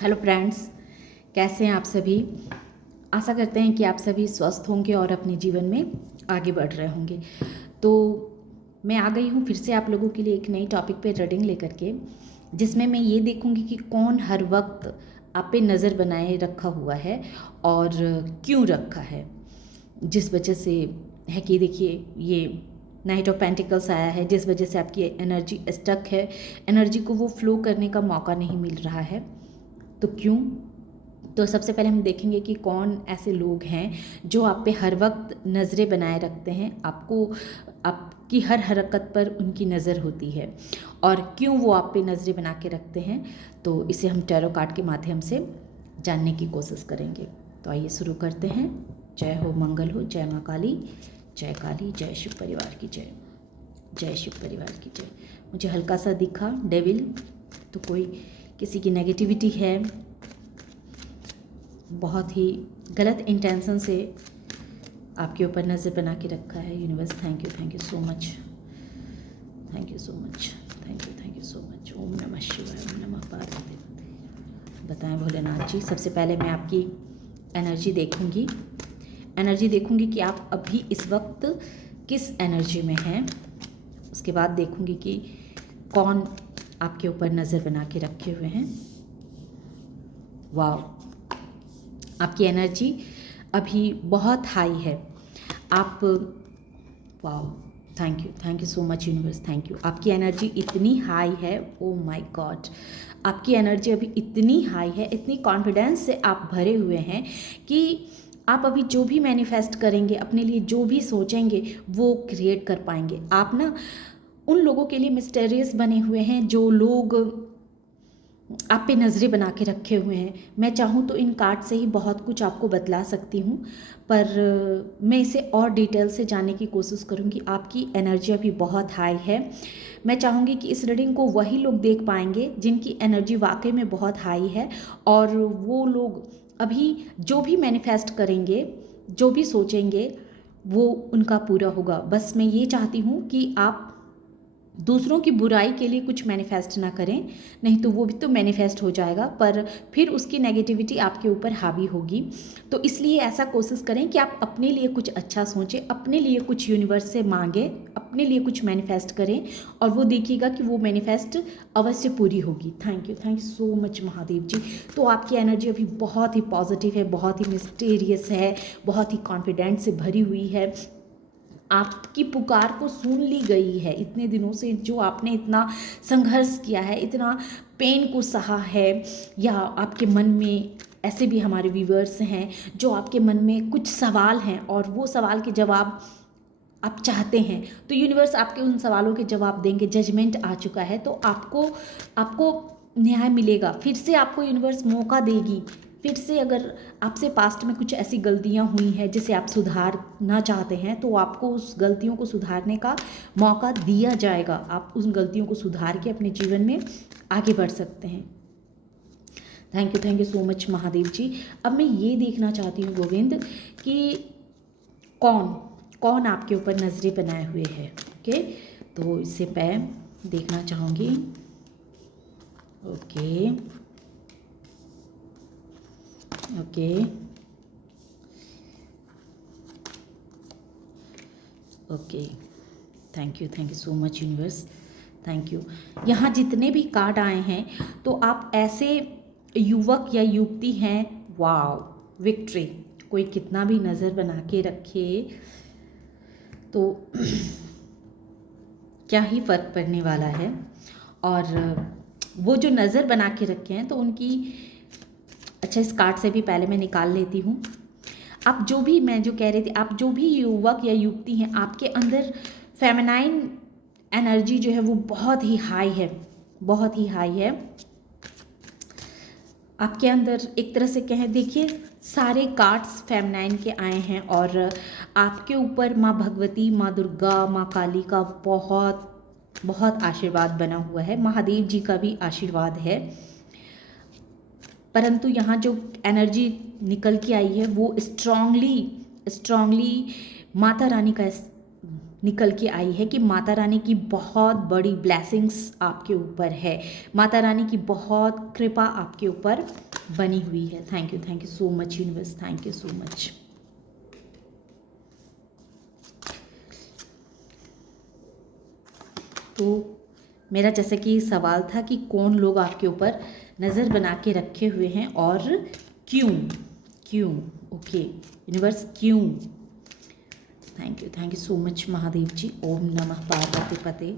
Hello friends, कैसे हैं आप सभी। आशा करते हैं कि आप सभी स्वस्थ होंगे और अपने जीवन में आगे बढ़ रहे होंगे। तो मैं आ गई हूँ फिर से आप लोगों के लिए एक नई टॉपिक पे रीडिंग लेकर के, जिसमें मैं ये देखूँगी कि कौन हर वक्त आप पे नज़र बनाए रखा हुआ है और क्यों रखा है। जिस वजह से है कि देखिए, ये नाइट ऑफ पेंटिकल्स आया है, जिस वजह से आपकी एनर्जी स्टक है, एनर्जी को वो फ्लो करने का मौका नहीं मिल रहा है। तो क्यों? तो सबसे पहले हम देखेंगे कि कौन ऐसे लोग हैं जो आप पे हर वक्त नज़रें बनाए रखते हैं, आपकी हर हरकत पर उनकी नज़र होती है और क्यों वो आप पे नज़रें बना के रखते हैं। तो इसे हम टैरो कार्ड के माध्यम से जानने की कोशिश करेंगे। तो आइए शुरू करते हैं। जय हो, मंगल हो, जय माँ काली, जय काली, जय शिव परिवार की जय, जय शिव परिवार की जय। मुझे हल्का सा दिखा डेविल, तो कोई किसी की नेगेटिविटी है, बहुत ही गलत इंटेंशन से आपके ऊपर नज़र बना के रखा है। Universe, thank you so much, thank you so much, thank you so much. Om नमः शिवाय, ओम नमः पार्वती। बताएं भोलेनाथ जी। सबसे पहले मैं आपकी एनर्जी देखूंगी कि आप अभी इस वक्त किस एनर्जी में हैं। उसके बाद देखूंगी कि कौन आपके ऊपर नज़र बना के रखे हुए हैं। वाह, आपकी एनर्जी अभी बहुत हाई है। आप, वाह, thank you so much universe, thank you. आपकी एनर्जी इतनी हाई है, ओ माय गॉड, आपकी एनर्जी अभी इतनी हाई है, इतनी कॉन्फिडेंस से आप भरे हुए हैं कि आप अभी जो भी मैनिफेस्ट करेंगे, अपने लिए जो भी सोचेंगे, वो क्रिएट कर पाएंगे। आप ना उन लोगों के लिए मिस्टेरियस बने हुए हैं जो लोग आप पे नज़रें बना के रखे हुए हैं। मैं चाहूँ तो इन कार्ड से ही बहुत कुछ आपको बतला सकती हूँ, पर मैं इसे और डिटेल से जानने की कोशिश करूँगी। आपकी एनर्जी अभी बहुत हाई है। मैं चाहूँगी कि इस रीडिंग को वही लोग देख पाएंगे जिनकी एनर्जी वाकई में बहुत हाई है, और वो लोग अभी जो भी मैनिफेस्ट करेंगे, जो भी सोचेंगे, वो उनका पूरा होगा। बस मैं ये चाहती हूँ कि आप दूसरों की बुराई के लिए कुछ मैनिफेस्ट ना करें, नहीं तो वो भी तो मैनिफेस्ट हो जाएगा, पर फिर उसकी नेगेटिविटी आपके ऊपर हावी होगी। तो इसलिए ऐसा कोशिश करें कि आप अपने लिए कुछ अच्छा सोचें, अपने लिए कुछ यूनिवर्स से मांगें, अपने लिए कुछ मैनिफेस्ट करें, और वो देखिएगा कि वो मैनिफेस्ट अवश्य पूरी होगी। Thank you so much Mahadev ji. तो आपकी एनर्जी अभी बहुत ही पॉजिटिव है, बहुत ही मिस्टीरियस है, बहुत ही कॉन्फिडेंट से भरी हुई है। आपकी पुकार को सुन ली गई है। इतने दिनों से जो आपने इतना संघर्ष किया है, इतना पेन को सहा है, या आपके मन में ऐसे भी हमारे व्यूअर्स हैं जो आपके मन में कुछ सवाल हैं और वो सवाल के जवाब आप चाहते हैं, तो यूनिवर्स आपके उन सवालों के जवाब देंगे। जजमेंट आ चुका है, तो आपको आपको न्याय मिलेगा। फिर से आपको यूनिवर्स मौका देगी। फिर से अगर आपसे पास्ट में कुछ ऐसी गलतियां हुई हैं जिसे आप सुधारना चाहते हैं, तो आपको उस गलतियों को सुधारने का मौका दिया जाएगा। आप उन गलतियों को सुधार के अपने जीवन में आगे बढ़ सकते हैं। Thank you so much Mahadev ji. अब मैं ये देखना चाहती हूँ गोविंद कि कौन कौन आपके ऊपर नज़रें बनाए हुए है। ओके, तो इससे मैं देखना चाहूँगी। Okay okay okay, thank you so much universe, thank you. यहाँ जितने भी कार्ड आए हैं, तो आप ऐसे युवक या युवती हैं, वाव, विक्ट्री। कोई कितना भी नज़र बना के रखे तो क्या ही फ़र्क पड़ने वाला है। और वो जो नज़र बना के रखे हैं, तो उनकी, अच्छा, इस कार्ड से भी पहले मैं निकाल लेती हूँ। आप जो भी, मैं जो कह रही थी, आप जो भी युवक या युवती हैं, आपके अंदर फेमिनाइन एनर्जी जो है वो बहुत ही हाई है, बहुत ही हाई है। आपके अंदर एक तरह से कहें, देखिए सारे कार्ड्स फेमिनाइन के आए हैं, और आपके ऊपर माँ भगवती, माँ दुर्गा, माँ काली का बहुत बहुत आशीर्वाद बना हुआ है। महादेव जी का भी आशीर्वाद है। परंतु यहाँ जो एनर्जी निकल के आई है वो स्ट्रांगली माता रानी का निकल के आई है, कि माता रानी की बहुत बड़ी ब्लेसिंग्स आपके ऊपर है, माता रानी की बहुत कृपा आपके ऊपर बनी हुई है। Thank you so much universe, thank you so much. तो मेरा जैसे कि सवाल था कि कौन लोग आपके ऊपर नज़र बना के रखे हुए हैं और क्यों, क्यों, ओके यूनिवर्स क्यों। Thank you so much Mahadev ji. Om नमः पार्वती पते।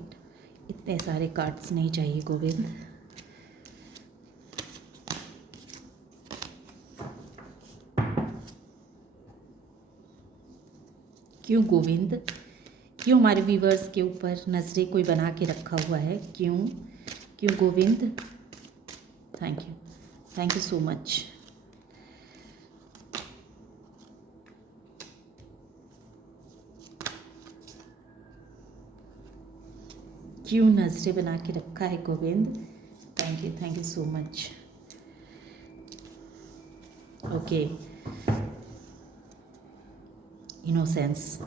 इतने सारे कार्ड्स नहीं चाहिए गोविंद। क्यों गोविंद, क्यों हमारे व्यूवर्स के ऊपर नज़रें कोई बना के रखा हुआ है, क्यों, क्यों Govind. Thank you so much. क्यों नजरें बना के रखा है Govind. Thank you so much. Okay, innocence.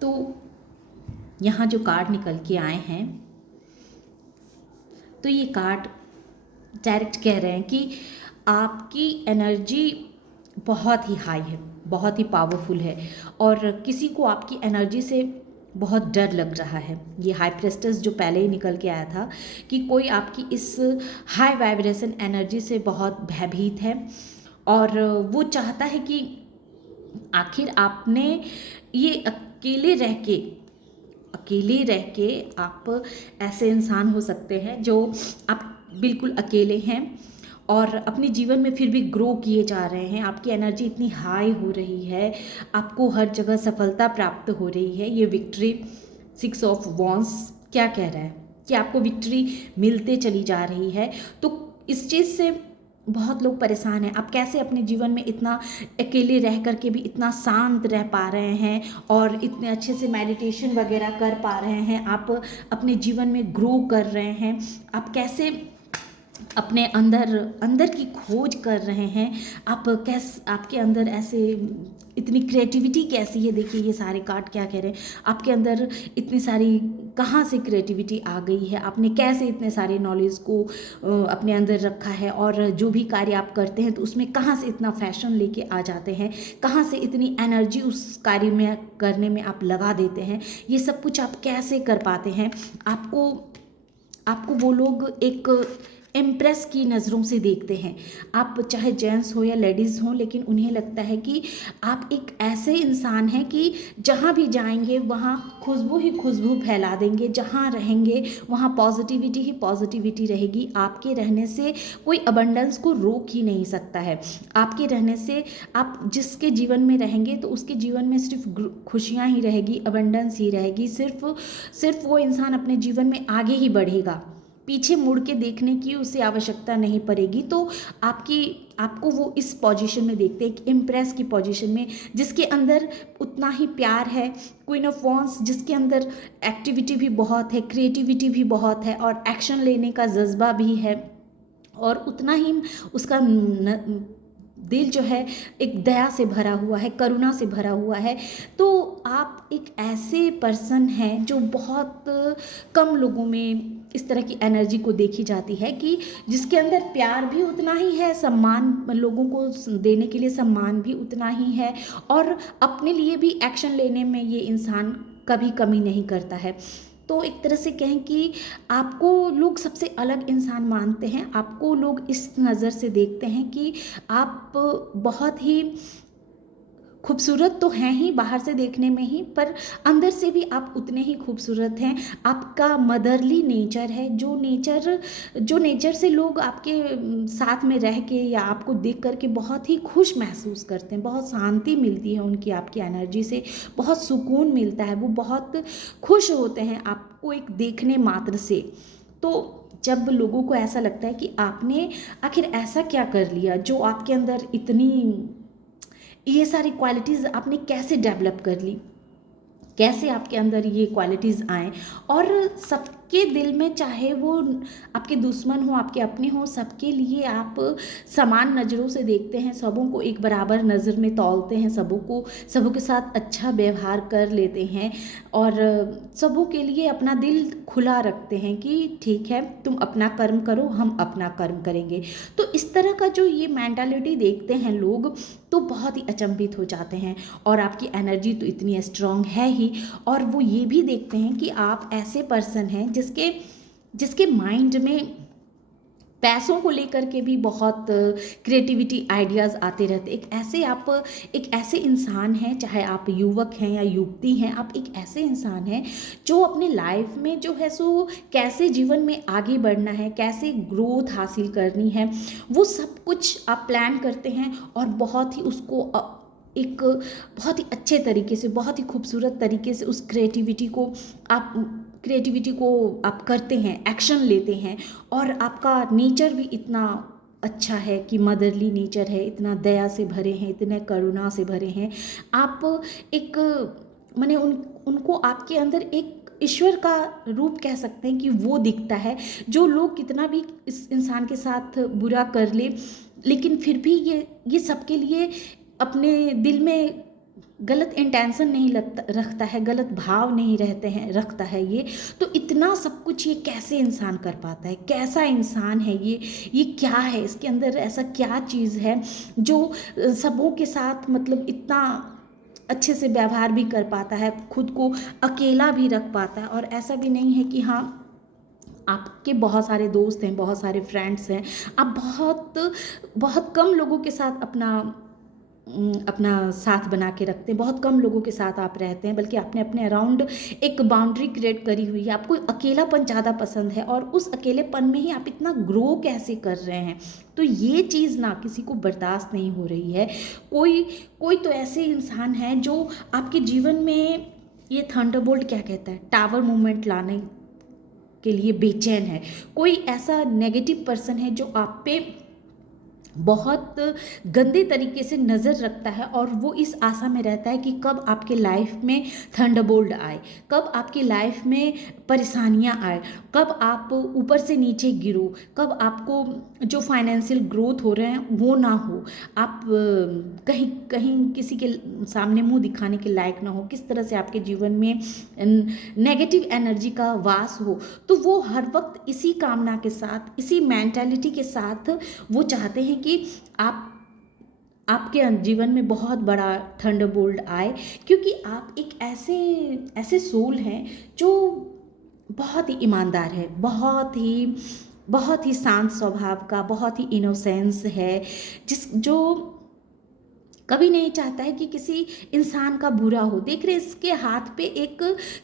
तो यहाँ जो कार्ड निकल के आए हैं, तो ये कार्ड डायरेक्ट कह रहे हैं कि आपकी एनर्जी बहुत ही हाई है, बहुत ही पावरफुल है, और किसी को आपकी एनर्जी से बहुत डर लग रहा है। ये हाई प्रेस्टेस जो पहले ही निकल के आया था कि कोई आपकी इस हाई वाइब्रेशन एनर्जी से बहुत भयभीत है, और वो चाहता है कि आखिर आपने ये अकेले रह के आप ऐसे इंसान हो सकते हैं जो आप बिल्कुल अकेले हैं और अपने जीवन में फिर भी ग्रो किए जा रहे हैं। आपकी एनर्जी इतनी हाई हो रही है, आपको हर जगह सफलता प्राप्त हो रही है। ये विक्ट्री 6 ऑफ वॉन्स क्या कह रहा है कि आपको विक्ट्री मिलते चली जा रही है। तो इस चीज़ से बहुत लोग परेशान हैं, आप कैसे अपने जीवन में इतना अकेले रह कर के भी इतना शांत रह पा रहे हैं और इतने अच्छे से मेडिटेशन वगैरह कर पा रहे हैं, आप अपने जीवन में ग्रो कर रहे हैं, आप कैसे अपने अंदर की खोज कर रहे हैं, आप कैसे, आपके अंदर ऐसे इतनी क्रिएटिविटी कैसी है। देखिए ये सारे कार्ड क्या कह रहे हैं, आपके अंदर इतनी सारी कहाँ से क्रिएटिविटी आ गई है, आपने कैसे इतने सारे नॉलेज को अपने अंदर रखा है, और जो भी कार्य आप करते हैं तो उसमें कहाँ से इतना फैशन लेके आ जाते हैं, कहाँ से इतनी एनर्जी उस कार्य में करने में आप लगा देते हैं, ये सब कुछ आप कैसे कर पाते हैं। आपको वो लोग एक इम्प्रेस की नज़रों से देखते हैं, आप चाहे जेंट्स हो या लेडीज़ हो, लेकिन उन्हें लगता है कि आप एक ऐसे इंसान हैं कि जहाँ भी जाएंगे वहाँ खुशबू ही खुशबू फैला देंगे, जहाँ रहेंगे वहाँ पॉजिटिविटी ही पॉजिटिविटी रहेगी। आपके रहने से कोई अबंडेंस को रोक ही नहीं सकता है। आपके रहने से आप जिसके जीवन में रहेंगे तो उसके जीवन में सिर्फ खुशियाँ ही रहेगी, अबंडेंस ही रहेगी। सिर्फ वो इंसान अपने जीवन में आगे ही बढ़ेगा, पीछे मुड़ के देखने की उसे आवश्यकता नहीं पड़ेगी। तो आपको वो इस पोजीशन में देखते हैं, एक इम्प्रेस की पोजीशन में, जिसके अंदर उतना ही प्यार है। क्वीन ऑफ वॉन्ड्स जिसके अंदर एक्टिविटी भी बहुत है, क्रिएटिविटी भी बहुत है, और एक्शन लेने का जज्बा भी है, और उतना ही उसका दिल जो है एक दया से भरा हुआ है, करुणा से भरा हुआ है। तो आप एक ऐसे पर्सन हैं जो बहुत कम लोगों में इस तरह की एनर्जी को देखी जाती है कि जिसके अंदर प्यार भी उतना ही है, सम्मान, लोगों को देने के लिए सम्मान भी उतना ही है, और अपने लिए भी एक्शन लेने में ये इंसान कभी कमी नहीं करता है। तो एक तरह से कहें कि आपको लोग सबसे अलग इंसान मानते हैं, आपको लोग इस नज़र से देखते हैं कि आप बहुत ही खूबसूरत तो हैं ही बाहर से देखने में ही, पर अंदर से भी आप उतने ही खूबसूरत हैं। आपका मदरली नेचर है, जो नेचर से लोग आपके साथ में रह के या आपको देख करके बहुत ही खुश महसूस करते हैं, बहुत शांति मिलती है उनकी, आपकी एनर्जी से बहुत सुकून मिलता है, वो बहुत खुश होते हैं आपको एक देखने मात्र से। तो जब लोगों को ऐसा लगता है कि आपने आखिर ऐसा क्या कर लिया जो आपके अंदर इतनी, ये सारी क्वालिटीज़ आपने कैसे डेवलप कर ली, कैसे आपके अंदर ये क्वालिटीज़ आए, और सबके दिल में, चाहे वो आपके दुश्मन हो, आपके अपने हो, सबके लिए आप समान नज़रों से देखते हैं, सबों को एक बराबर नज़र में तौलते हैं, सबों के साथ अच्छा व्यवहार कर लेते हैं और सबों के लिए अपना दिल खुला रखते हैं कि ठीक है, तुम अपना कर्म करो, हम अपना कर्म करेंगे। तो इस तरह का जो ये मेंटालिटी देखते हैं लोग, तो बहुत ही अचंभित हो जाते हैं। और आपकी एनर्जी तो इतनी स्ट्रांग है ही, और वो ये भी देखते हैं कि आप ऐसे पर्सन हैं जिसके माइंड में पैसों को लेकर के भी बहुत क्रिएटिविटी आइडियाज़ आते रहते। एक ऐसे इंसान हैं, चाहे आप युवक हैं या युवती हैं, आप एक ऐसे इंसान हैं जो अपने लाइफ में जो है सो कैसे जीवन में आगे बढ़ना है, कैसे ग्रोथ हासिल करनी है, वो सब कुछ आप प्लान करते हैं और बहुत ही उसको एक बहुत ही अच्छे तरीके से, बहुत ही खूबसूरत तरीके से उस क्रिएटिविटी को आप करते हैं, एक्शन लेते हैं। और आपका नेचर भी इतना अच्छा है कि मदरली नेचर है, इतना दया से भरे हैं, इतने करुणा से भरे हैं। आप एक माने उनको आपके अंदर एक ईश्वर का रूप कह सकते हैं कि वो दिखता है। जो लोग कितना भी इस इंसान के साथ बुरा कर ले, लेकिन फिर भी ये सबके लिए अपने दिल में गलत इंटेंशन नहीं रखता है, गलत भाव नहीं रखता है ये। तो इतना सब कुछ ये कैसे इंसान कर पाता है, कैसा इंसान है ये क्या है, इसके अंदर ऐसा क्या चीज़ है जो सबों के साथ मतलब इतना अच्छे से व्यवहार भी कर पाता है, खुद को अकेला भी रख पाता है। और ऐसा भी नहीं है कि हाँ, आपके बहुत सारे दोस्त हैं, बहुत सारे फ्रेंड्स हैं, आप बहुत कम लोगों के साथ अपना साथ बना के रखते हैं, बहुत कम लोगों के साथ आप रहते हैं, बल्कि आपने अपने अराउंड एक बाउंड्री क्रिएट करी हुई है। आपको अकेलापन ज़्यादा पसंद है और उस अकेलेपन में ही आप इतना ग्रो कैसे कर रहे हैं। तो ये चीज़ ना किसी को बर्दाश्त नहीं हो रही है। कोई तो ऐसे इंसान हैं जो आपके जीवन में, ये थंडरबोल्ट क्या कहता है, टावर मूवमेंट लाने के लिए बेचैन है। कोई ऐसा नेगेटिव पर्सन है जो आप पे बहुत गंदे तरीके से नज़र रखता है और वो इस आशा में रहता है कि कब आपके लाइफ में थंडरबोल्ट आए, कब आपकी लाइफ में परेशानियां आए, कब आप ऊपर से नीचे गिरो, कब आपको जो फाइनेंशियल ग्रोथ हो रहे हैं वो ना हो, आप कहीं किसी के सामने मुंह दिखाने के लायक ना हो, किस तरह से आपके जीवन में नेगेटिव एनर्जी का वास हो। तो वो हर वक्त इसी कामना के साथ, इसी मेंटालिटी के साथ वो चाहते हैं कि आपके जीवन में बहुत बड़ा थंडरबोल्ट आए, क्योंकि आप एक ऐसे सोल हैं जो बहुत ही ईमानदार है, बहुत ही शांत स्वभाव का, बहुत ही इनोसेंस है, जो कभी नहीं चाहता है कि किसी इंसान का बुरा हो। देख रहे इसके हाथ पे एक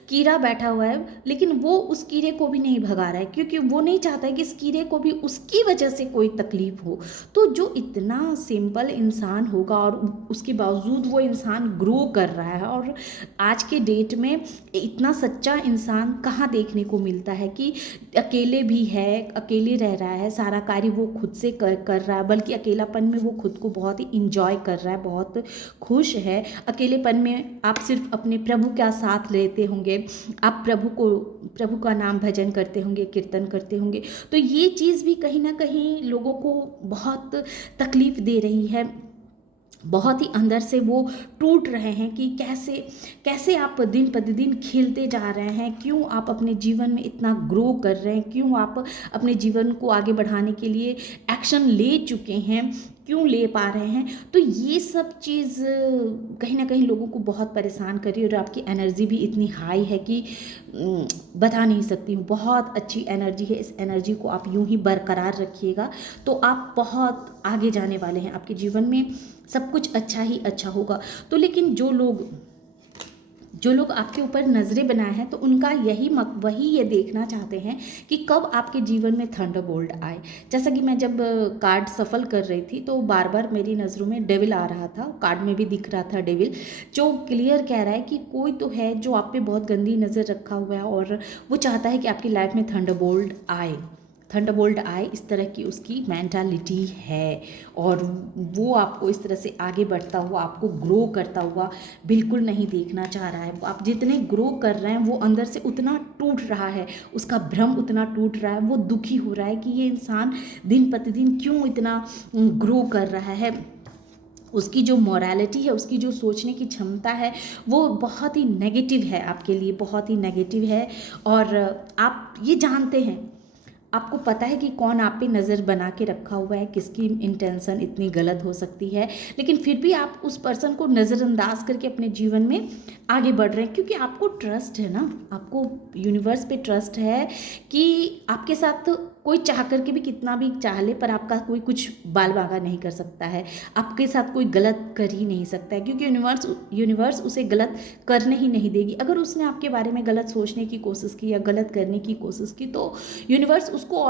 कीड़ा बैठा हुआ है, लेकिन वो उस कीड़े को भी नहीं भगा रहा है, क्योंकि वो नहीं चाहता है कि इस कीड़े को भी उसकी वजह से कोई तकलीफ हो। तो जो इतना सिंपल इंसान होगा और उसके बावजूद वो इंसान ग्रो कर रहा है, और आज के डेट में इतना सच्चा इंसान कहाँ देखने को मिलता है कि अकेले भी है, अकेले रह रहा है, सारा कार्य वो खुद से कर रहा है, बल्कि अकेलापन में वो खुद को बहुत ही इंजॉय कर रहा है, बहुत खुश है। अकेलेपन में आप सिर्फ अपने प्रभु का साथ लेते होंगे, आप प्रभु का नाम भजन करते होंगे, कीर्तन करते होंगे। तो ये चीज़ भी कहीं ना कहीं लोगों को बहुत तकलीफ दे रही है, बहुत ही अंदर से वो टूट रहे हैं कि कैसे आप दिन प्रतिदिन खिलते जा रहे हैं, क्यों आप अपने जीवन में इतना ग्रो कर रहे हैं, क्यों आप अपने जीवन को आगे बढ़ाने के लिए एक्शन ले चुके हैं, क्यों ले पा रहे हैं। तो ये सब चीज़ कहीं ना कहीं लोगों को बहुत परेशान कर रही है, और आपकी एनर्जी भी इतनी हाई है कि बता नहीं सकती हूँ। बहुत अच्छी एनर्जी है, इस एनर्जी को आप यूं ही बरकरार रखिएगा तो आप बहुत आगे जाने वाले हैं, आपके जीवन में सब कुछ अच्छा ही अच्छा होगा। तो लेकिन जो लोग आपके ऊपर नज़रें बनाए हैं, तो उनका वही ये देखना चाहते हैं कि कब आपके जीवन में थंडरबोल्ट आए। जैसा कि मैं जब कार्ड सफल कर रही थी तो बार बार मेरी नज़रों में डेविल आ रहा था, कार्ड में भी दिख रहा था डेविल, जो क्लियर कह रहा है कि कोई तो है जो आप पे बहुत गंदी नज़र रखा हुआ है और वो चाहता है कि आपकी लाइफ में थंडरबोल्ट आए, थंडरबोल्ट आए, इस तरह की उसकी मेंटालिटी है। और वो आपको इस तरह से आगे बढ़ता हुआ, आपको ग्रो करता हुआ बिल्कुल नहीं देखना चाह रहा है। आप जितने ग्रो कर रहे हैं वो अंदर से उतना टूट रहा है, उसका भ्रम उतना टूट रहा है, वो दुखी हो रहा है कि ये इंसान दिन प्रतिदिन क्यों इतना ग्रो कर रहा है। उसकी जो मोरालिटी है, उसकी जो सोचने की क्षमता है, वो बहुत ही नेगेटिव है आपके लिए, बहुत ही नेगेटिव है। और आप ये जानते हैं, आपको पता है कि कौन आप पे नज़र बना के रखा हुआ है, किसकी इंटेंशन इतनी गलत हो सकती है, लेकिन फिर भी आप उस पर्सन को नज़रअंदाज करके अपने जीवन में आगे बढ़ रहे हैं, क्योंकि आपको ट्रस्ट है ना, आपको यूनिवर्स पे ट्रस्ट है कि आपके साथ कोई चाह करके भी कितना भी चाह ले, पर आपका कोई कुछ बाल बागा नहीं कर सकता है, आपके साथ कोई गलत कर ही नहीं सकता है, क्योंकि यूनिवर्स उसे गलत करने ही नहीं देगी। अगर उसने आपके बारे में गलत सोचने की कोशिश की या गलत करने की कोशिश की, तो यूनिवर्स उसको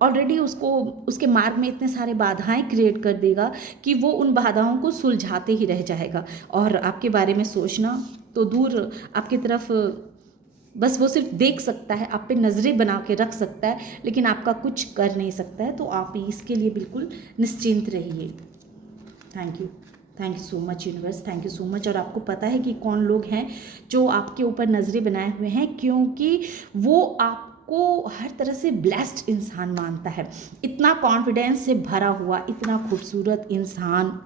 ऑलरेडी उसको उसके मार्ग में इतने सारे बाधाएं क्रिएट कर देगा कि वो उन बाधाओं को सुलझाते ही रह जाएगा। और आपके बारे में सोचना तो दूर, आपकी तरफ बस वो सिर्फ देख सकता है, आप पे नज़रें बना के रख सकता है, लेकिन आपका कुछ कर नहीं सकता है। तो आप इसके लिए बिल्कुल निश्चिंत रहिए। Thank you so much universe, thank you so much. और आपको पता है कि कौन लोग हैं जो आपके ऊपर नज़रें बनाए हुए हैं, क्योंकि वो आपको हर तरह से ब्लेस्ड इंसान मानता है, इतना कॉन्फिडेंस से भरा हुआ, इतना खूबसूरत इंसान।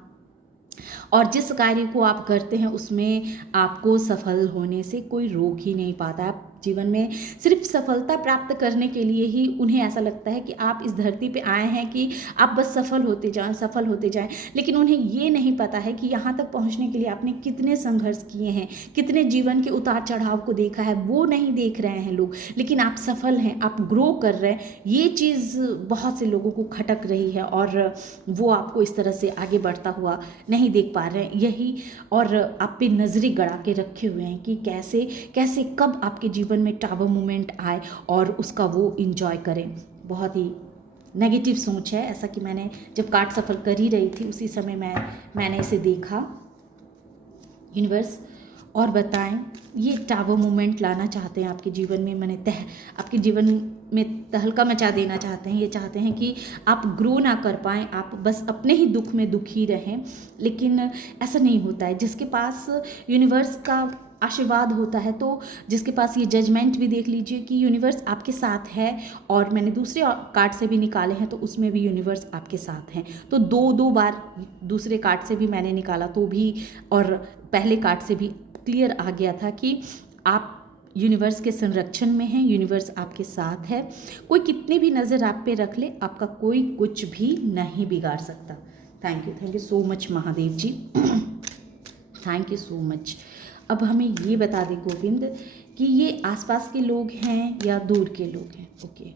और जिस कार्य को आप करते हैं उसमें आपको सफल होने से कोई रोक ही नहीं पाता। आप जीवन में सिर्फ सफलता प्राप्त करने के लिए ही उन्हें ऐसा लगता है कि आप इस धरती पे आए हैं कि आप बस सफल होते जाएं, लेकिन उन्हें ये नहीं पता है कि यहाँ तक पहुँचने के लिए आपने कितने संघर्ष किए हैं, कितने जीवन के उतार चढ़ाव को देखा है, वो नहीं देख रहे हैं लोग। लेकिन आप सफल हैं, आप ग्रो कर रहे हैं, ये चीज़ बहुत से लोगों को खटक रही है और वो आपको इस तरह से आगे बढ़ता हुआ नहीं देख पा रहे हैं। यही और आप पे नजरें गड़ा के रखे हुए हैं कि कैसे कैसे कब आपके जीवन में टावर मोमेंट आए और उसका वो इंजॉय करें। बहुत ही नेगेटिव सोच है, ऐसा कि मैंने जब कार्ड सफल कर ही रही थी उसी समय मैंने इसे देखा। यूनिवर्स और बताएं, ये टावर मोमेंट लाना चाहते हैं आपके जीवन में, आपके जीवन में तहलका मचा देना चाहते हैं। ये चाहते हैं कि आप ग्रो ना कर पाएँ, आप बस अपने ही दुख में दुखी रहें, लेकिन ऐसा नहीं होता है। जिसके पास यूनिवर्स का आशीर्वाद होता है, तो जिसके पास ये जजमेंट भी देख लीजिए कि यूनिवर्स आपके साथ है। और मैंने दूसरे कार्ड से भी निकाले हैं तो उसमें भी यूनिवर्स आपके साथ हैं। तो दो बार दूसरे कार्ड से भी मैंने निकाला तो भी, और पहले कार्ड से भी क्लियर आ गया था कि आप यूनिवर्स के संरक्षण में हैं, यूनिवर्स आपके साथ है। कोई कितनी भी नज़र आप पे रख ले, आपका कोई कुछ भी नहीं बिगाड़ सकता। Thank you so much Mahadev ji, thank you so much. अब हमें ये बता दें गोविंद कि ये आसपास के लोग हैं या दूर के लोग हैं। Okay,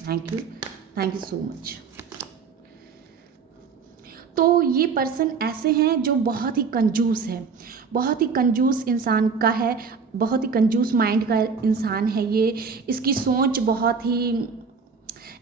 thank you so much. तो ये पर्सन ऐसे हैं जो बहुत ही कंजूस है, बहुत ही कंजूस इंसान का है, बहुत ही कंजूस माइंड का इंसान है ये। इसकी सोच बहुत ही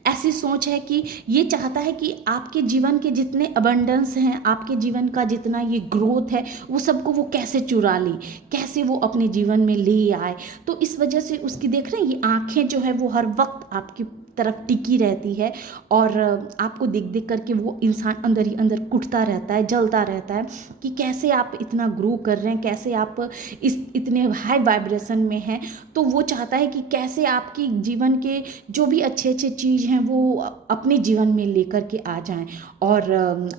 ऐसी सोच है कि ये चाहता है कि आपके जीवन के जितने अबंडेंस हैं, आपके जीवन का जितना ये ग्रोथ है, वो सबको वो कैसे चुरा ले, कैसे वो अपने जीवन में ले आए। तो इस वजह से उसकी देख रहे हैं ये आँखें जो है वो हर वक्त आपकी तरफ टिकी रहती है और आपको देख देख करके वो इंसान अंदर ही अंदर कुटता रहता है, जलता रहता है कि कैसे आप इतना ग्रो कर रहे हैं, कैसे आप इस इतने हाई वाइब्रेशन में हैं। तो वो चाहता है कि कैसे आपकी जीवन के जो भी अच्छे अच्छे चीज़ हैं वो अपने जीवन में लेकर के आ जाएं और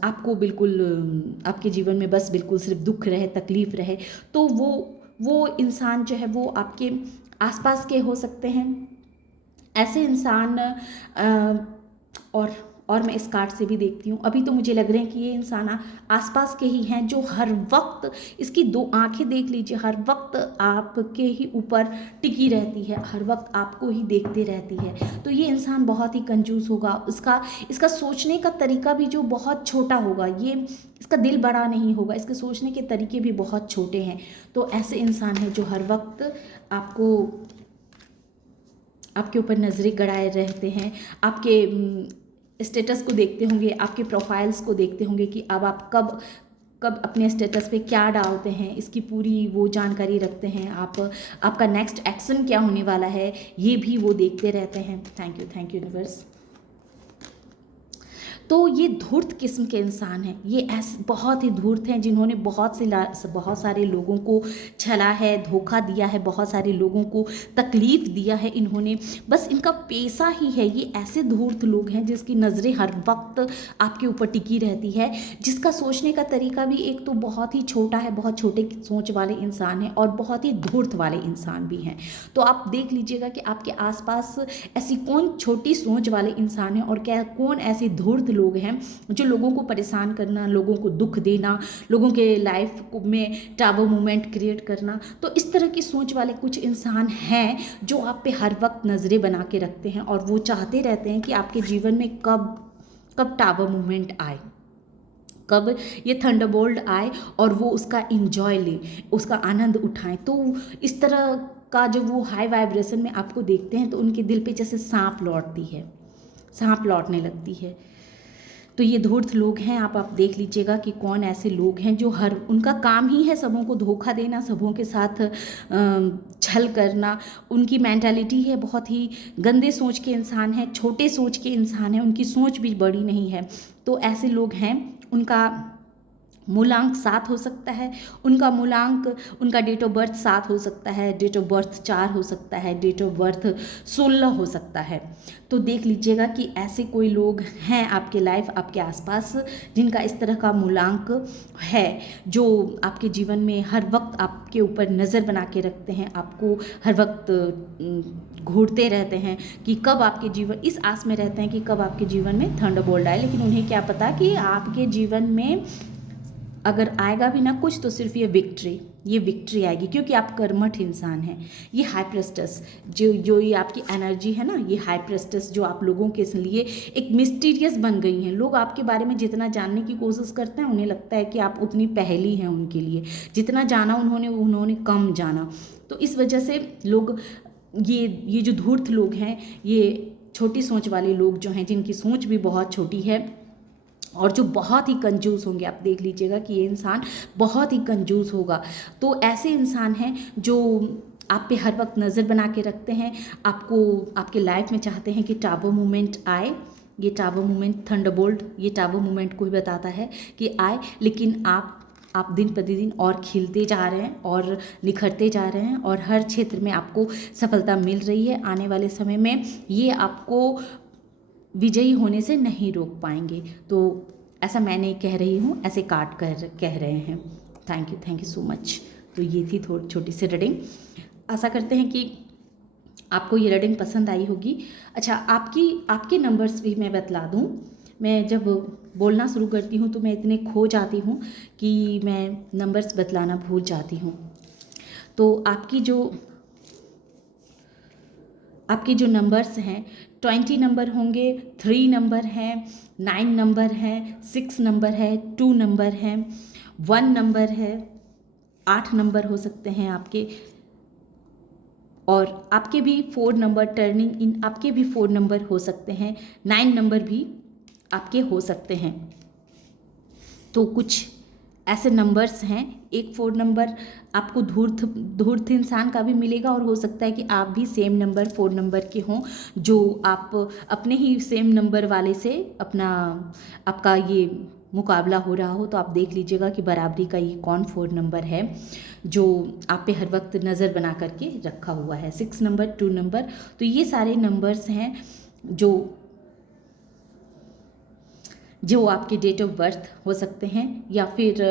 आपको बिल्कुल आपके जीवन में बस बिल्कुल सिर्फ दुख रहे, तकलीफ रहे। तो वो इंसान जो है वो आपके आसपास के हो सकते हैं ऐसे इंसान। और मैं इस कार्ड से भी देखती हूँ, अभी तो मुझे लग रहे हैं कि ये इंसान आसपास के ही हैं जो हर वक्त, इसकी दो आंखें देख लीजिए, हर वक्त आपके ही ऊपर टिकी रहती है, हर वक्त आपको ही देखते रहती है। तो ये इंसान बहुत ही कंजूस होगा, इसका सोचने का तरीका भी जो बहुत छोटा होगा, ये इसका दिल बड़ा नहीं होगा, इसके सोचने के तरीके भी बहुत छोटे हैं। तो ऐसे इंसान हैं जो हर वक्त आपके ऊपर नज़रें गड़ाए रहते हैं, आपके स्टेटस को देखते होंगे, आपके प्रोफाइल्स को देखते होंगे कि अब आप कब कब अपने स्टेटस पे क्या डालते हैं, इसकी पूरी वो जानकारी रखते हैं। आप आपका नेक्स्ट एक्शन क्या होने वाला है ये भी वो देखते रहते हैं। Thank you universe. तो ये धूर्त किस्म के इंसान हैं, ये ऐसे बहुत ही धूर्त हैं जिन्होंने बहुत सारे लोगों को छला है, धोखा दिया है, बहुत सारे लोगों को तकलीफ़ दिया है इन्होंने। बस इनका पेशा ही है। ये ऐसे धूर्त लोग हैं जिसकी नज़रें हर वक्त आपके ऊपर टिकी रहती है, जिसका सोचने का तरीका भी एक तो बहुत ही छोटा है, बहुत छोटे सोच वाले इंसान हैं और बहुत ही धूर्त वाले इंसान भी हैं। तो आप देख लीजिएगा कि आपके आसपास ऐसी कौन छोटी सोच वाले इंसान हैं और क्या कौन ऐसे धूर्त लोग हैं जो लोगों को परेशान करना, लोगों को दुख देना, लोगों के लाइफ में टाबू मोमेंट क्रिएट करना। तो इस तरह की सोच वाले कुछ इंसान हैं जो आप पे हर वक्त नज़रें बना के रखते हैं और वो चाहते रहते हैं कि आपके जीवन में कब टावर मोमेंट आए, कब ये थंडरबोल्ट आए और वो उसका इंजॉय ले, उसका आनंद उठाएं। तो इस तरह का जब वो हाई वाइब्रेशन में आपको देखते हैं तो उनके दिल पे जैसे सांप लौटने लगती है। तो ये धूर्त लोग हैं। आप देख लीजिएगा कि कौन ऐसे लोग हैं जो उनका काम ही है सबों को धोखा देना, सबों के साथ छल करना। उनकी मेंटालिटी है बहुत ही गंदे सोच के इंसान है, छोटे सोच के इंसान है, उनकी सोच भी बड़ी नहीं है। तो ऐसे लोग हैं। उनका मूलांक 7 हो सकता है, उनका डेट ऑफ बर्थ 7 हो सकता है, डेट ऑफ बर्थ 4 हो सकता है, डेट ऑफ बर्थ 16 हो सकता है। तो देख लीजिएगा कि ऐसे कोई लोग हैं आपके लाइफ, आपके आसपास, जिनका इस तरह का मूलांक है, जो आपके जीवन में हर वक्त आपके ऊपर नज़र बना के रखते हैं, आपको हर वक्त घूरते रहते हैं कि कब आपके जीवन, इस आस में रहते हैं कि कब आपके जीवन में थंडरबोल्ट आए। लेकिन उन्हें क्या पता कि आपके जीवन में अगर आएगा भी ना कुछ तो सिर्फ ये विक्ट्री आएगी, क्योंकि आप कर्मठ इंसान हैं। ये हाई प्रेस्टस जो ये आपकी एनर्जी है ना, ये हाई प्रेस्टस जो आप लोगों के लिए एक मिस्टीरियस बन गई हैं। लोग आपके बारे में जितना जानने की कोशिश करते हैं उन्हें लगता है कि आप उतनी पहली हैं उनके लिए, जितना जाना उन्होंने कम जाना। तो इस वजह से लोग ये जो धूर्त लोग हैं, ये छोटी सोच वाले लोग जो हैं, जिनकी सोच भी बहुत छोटी है और जो बहुत ही कंजूस होंगे। आप देख लीजिएगा कि ये इंसान बहुत ही कंजूस होगा। तो ऐसे इंसान हैं जो आप पे हर वक्त नज़र बना के रखते हैं, आपको आपके लाइफ में चाहते हैं कि टावर मोमेंट आए। ये टावर मोमेंट थंडरबोल्ट, ये टावर मोमेंट को ही बताता है कि आए। लेकिन आप दिन प्रतिदिन और खिलते जा रहे हैं और निखरते जा रहे हैं और हर क्षेत्र में आपको सफलता मिल रही है। आने वाले समय में ये आपको विजयी होने से नहीं रोक पाएंगे। तो ऐसा मैं नहीं कह रही हूँ, ऐसे काट कर कह रहे हैं। Thank you so much. तो ये थी थोड़ी छोटी सी रीडिंग। आशा करते हैं कि आपको ये रीडिंग पसंद आई होगी। अच्छा, आपके नंबर्स भी मैं बतला दूँ। मैं जब बोलना शुरू करती हूँ तो मैं इतने खो जाती हूँ कि मैं नंबर्स बतलाना भूल जाती हूँ। तो आपकी जो नंबर्स हैं 20 नंबर होंगे, 3 नंबर हैं, 9 नंबर हैं, 6 नंबर है, 2 नंबर हैं, 1 नंबर है, 8 नंबर हो सकते हैं आपके, और आपके भी 4 नंबर टर्निंग इन, आपके भी 4 नंबर हो सकते हैं, 9 नंबर भी आपके हो सकते हैं। तो कुछ ऐसे नंबर्स हैं। एक 4 नंबर आपको धूर्त इंसान का भी मिलेगा और हो सकता है कि आप भी सेम नंबर 4 नंबर के हों, जो आप अपने ही सेम नंबर वाले से आपका ये मुकाबला हो रहा हो। तो आप देख लीजिएगा कि बराबरी का ये कौन 4 नंबर है जो आप पे हर वक्त नज़र बना करके रखा हुआ है। 6 नंबर, 2 नंबर, तो ये सारे नंबर्स हैं जो आपके डेट ऑफ बर्थ हो सकते हैं, या फिर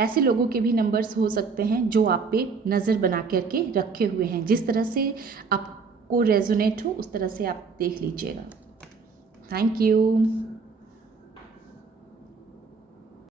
ऐसे लोगों के भी नंबर्स हो सकते हैं जो आप पे नज़र बना करके रखे हुए हैं। जिस तरह से आपको रेजोनेट हो उस तरह से आप देख लीजिएगा। Thank you.